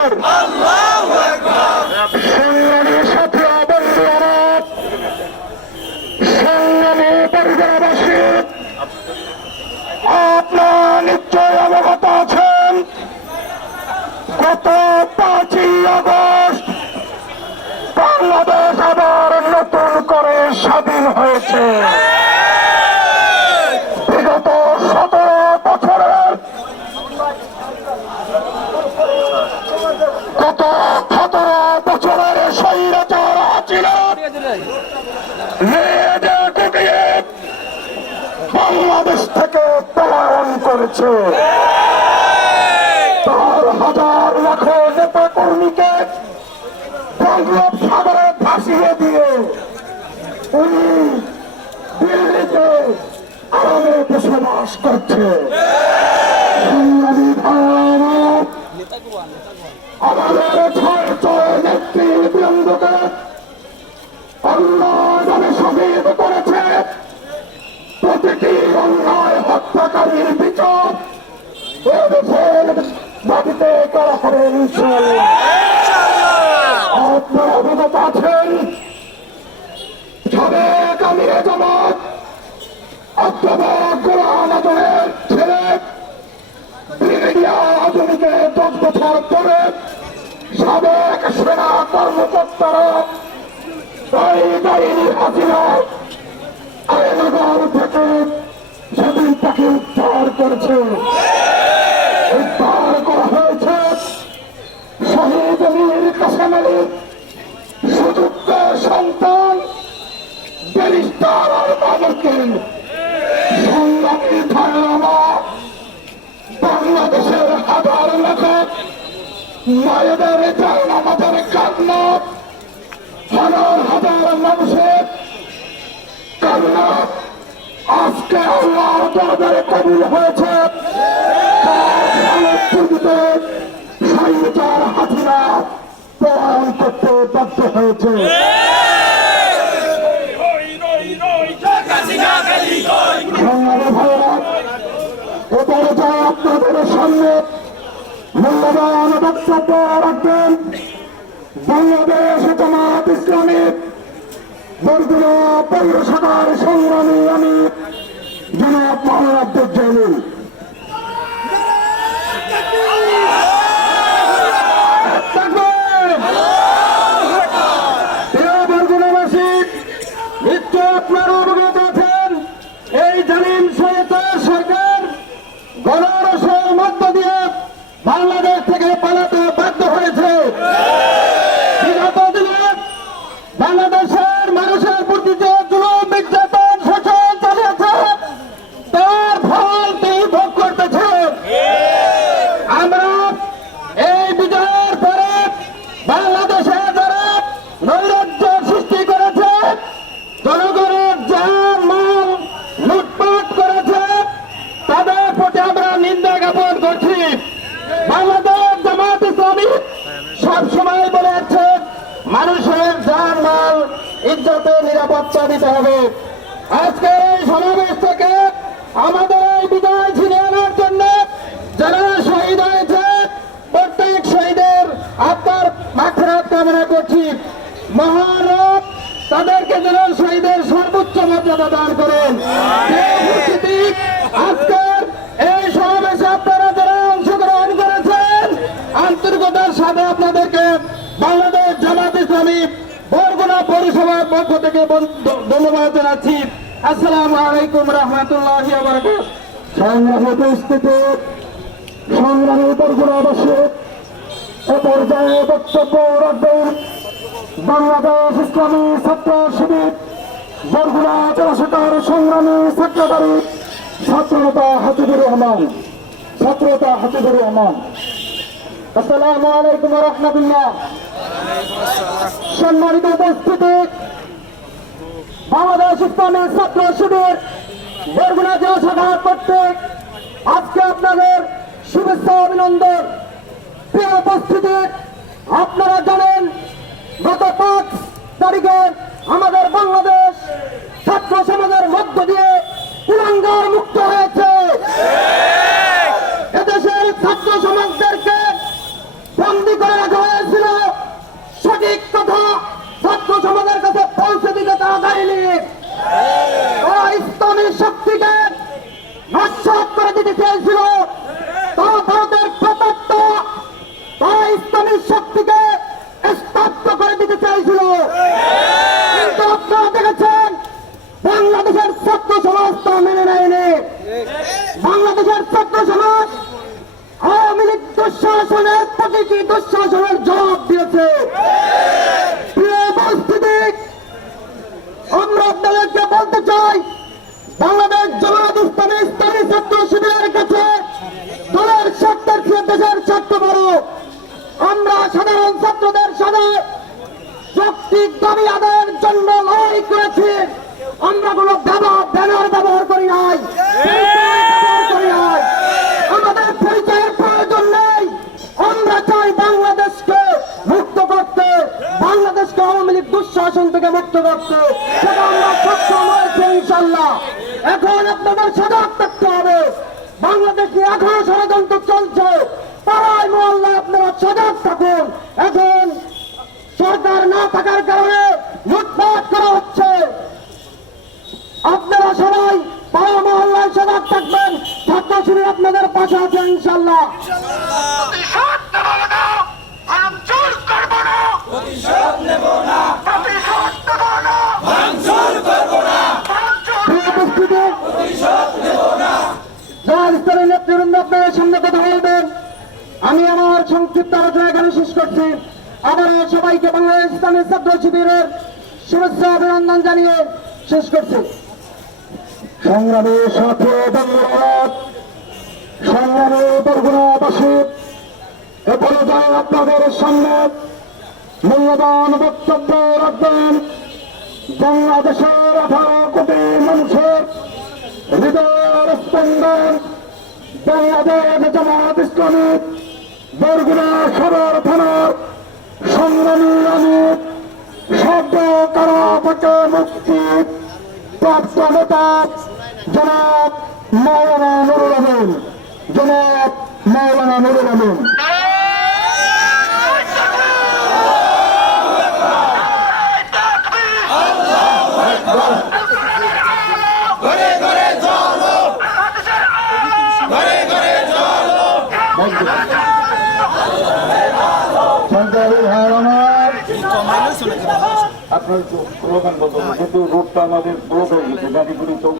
আল্লাহু আকবার। সংগ্রামী সাথী বন্ধুরা, সংগ্রামী পরিবারবাসী, আপনারা নিশ্চয় অবগত আছেন গত 5ই আগস্ট বাংলাদেশ আবার নতুন করে স্বাধীন হয়েছে। বিগত 17 বছরের গত 17 বছরের স্বৈরাচার হাসিনা মেয়েদের কুটিয়ে বাংলাদেশ থেকে পলায়ন করেছে। তার হাজার লাখো নেতা কর্মীকে বঙ্গোপসাগরে ভাসিয়ে দিয়ে উনি দিল্লিতে আরামে বসবাস করছে। আমাদের ছয় নেতৃবৃন্দকে অন্যায় শহীদ করেছে। প্রতিটি অন্যায় হত্যাকারীর বিচার দাবিতে করা হবে ইনশাআল্লাহ। আপনারা অবগত আছেন সাবেক আমিরে জামাত অধ্যাপক গোলাম আজমের ছেলে ব্রিগেডিয়ার আজমিকে 10 বছর পরে সাবেক সেনা কর্মকর্তারা বাহিনী হাসিনা আয়নগর থেকে সেদিন তাকে উদ্ধার করেছে। উদ্ধার করা হয়েছে শহীদ মীর কাসেম আলীর সুযোগ্য সন্তান ব্যারিস্টার আলমাকে। সংগ্রামী ভাইয়েরা, বাংলাদেশের হাজার লেখক মায়েদের জান আমাদের কান্না, হাজার হাজার মানুষের কান্না আজকে আল্লাহর দরবারে কবুল হয়েছে। স্বৈরাচার হাসিনা পলায়ন করতে বাধ্য হয়েছে। আপনাদের সামনে মূল্যবান বক্তব্য রাখবেন বাংলাদেশ জামাত ইসলামী বরগুনা পৌর শাখার সংগ্রামী আমির জনাব মোহাম্মদ আব্দুল জলিল। বরগুনাবাসী নিশ্চয় আপনারা অবগত আছেন এই জালিম স্বৈরাচার সরকার গণরসের মধ্য দিয়ে বাংলাদেশ থেকে পালাতে বাধ্য হয়েছে। বিগত দিনে বাংলাদেশের মানুষের প্রতি যে জুলুম নির্যাতন শোষণ চালিয়েছে তার ফল তিনি ভোগ করতেছে। আমরা এই বিজয়ের পরে বাংলাদেশে যারা নৈরাজ্য সৃষ্টি করেছে, জনগণের জান মাল লুটপাট করেছে, তাদের প্রতি আমরা নিন্দা জ্ঞাপন করছি। বাংলাদেশ জামাত ইসলামী সবসময় বলে আসছে মানুষের জান মাল ইজ্জতের নিরাপত্তা দিতে হবে। আজকে এই সমাবেশ থেকে আমাদের এই বিজয় ছিনিয়ে আনার জন্য যারা শহীদ হয়েছে প্রত্যেক শহীদের আত্মার মাগফিরাত কামনা করছি। মহান রব তাদেরকে যেন শহীদের সর্বোচ্চ মর্যাদা দান করেন। আজকের এই সমাবেশে আপনারা যারা অংশগ্রহণ করেছেন আন্তরিকতার সাথে আপনাদেরকে বাংলাদেশ জামাত ইসলামী বরগুনা পৌরসভার পক্ষ থেকে ধন্যবাদ জানাচ্ছি। আসসালামু আলাইকুম রহমতুল্লাহি ওয়া বারাকাতুহু। সংগ্রামী উপস্থিতি, সংগ্রামী বরগুনাবাসী, এ পর্যায়ে বক্তব্য রাখবেন বাংলাদেশ ইসলামী ছাত্র শিবির বরগুনা জেলা শাখার সংগ্রামী সেক্রেটারি ছাত্রনেতা হাজিবুর রহমান। আসসালামু আলাইকুম রহমতুল্লাহ। সম্মানিত উপস্থিতি, বাংলাদেশ ইসলামী ছাত্র শিবির বরগুনা জেলা শাখার কর্তৃক আজকে আপনাদের শুভেচ্ছা অভিনন্দন। প্রিয় উপস্থিতি, আপনারা জানেন গত 5 তারিখে আমাদের বাংলাদেশ ছাত্র সমাজের মধ্য দিয়ে কুলাঙ্গার মুক্ত হয়েছে। এদেশের ছাত্র সমাজদেরকে বন্দী করে আদায় লীগ তারা ইসলামী শক্তিকে নস্যাৎ করে দিতে চেয়েছিল, তারা ভারতের প্রদত্ত তারা ইসলামী শক্তিকে স্তব্ধ করে দিতে চাইছিল। কিন্তু আপনারা দেখেছেন বাংলাদেশের ছাত্র সমাজ তা মেনে নেয়নি। বাংলাদেশের ছাত্র সমাজ আওয়ামী লীগ দুঃশাসনের প্রতিটি দুঃশাসনের জবাব দিয়েছে। প্রিয় উপস্থিতি, আমরা আপনাদেরকে বলতে চাই, বাংলাদেশ জামায়াত ইসলামী ইসলামী ছাত্র শিবিরের কাছে দলের স্বার্থের চেয়ে দেশের স্বার্থ বড়। আমরা সাধারণ ছাত্রদের সাথে যৌক্তিক দাবি আদায়ের জন্য লড়াই করেছি। আমরা কোনো ব্যানার ব্যবহার করি নাই, আমাদের পরিচয়ের প্রয়োজন নেই। আমরা চাই বাংলাদেশকে মুক্ত করতে, বাংলাদেশকে আওয়ামী লীগ দুঃশাসন থেকে মুক্ত করতে। সেটা আমরা সক্ষম হয়েছে ইনশাল্লাহ। এখন আপনাদের সজাগ থাকতে হবে। বাংলাদেশে এখনো ষড়যন্ত্র চলছে, পাড়ায় মহল্লায় আপনারা সজাগ থাকুন। এখন সরকার না থাকার কারণে লুটপাট করা হচ্ছে। আপনারা সবাই পাড়া মহল্লায় সজাগ থাকবেন। ছাত্র শিবির আপনাদের পাশে আছে ইনশাল্লাহ। জামায়াতের নেতৃবৃন্দ আপনাদের সামনে কথা বলবেন। আমি আমার সংক্ষিপ্ত আলোচনা এখানে শেষ করছি। আবারও সবাইকে বাংলাদেশ ইসলামী ছাত্র শিবিরের শুভেচ্ছা অভিনন্দন জানিয়ে শেষ করছি। সংগ্রামের সাথে ধন্যবাদ। সংগ্রামী বরগুনাবাসী, এরপরে যাই আপনাদের সামনে মূল্যবান বক্তব্য রাখবেন বাংলাদেশের 18 কোটি মানুষের হৃদয়ের স্পন্দন বাংলাদেশ জামায়াত ইসলামী বরগুনা সদর থানার সংগ্রামী আমির শব্দ কারা থেকে মুক্তি প্রাপ্ত নেতা জনাব মাওলানা নুরুল আমিন। জনাব মাওলানা নুরুল আমিন। আপনার স্লোগান বলতো কিন্তু রোডটা আমাদের ব্লক হয়ে গেছে, গাড়িগুলি তো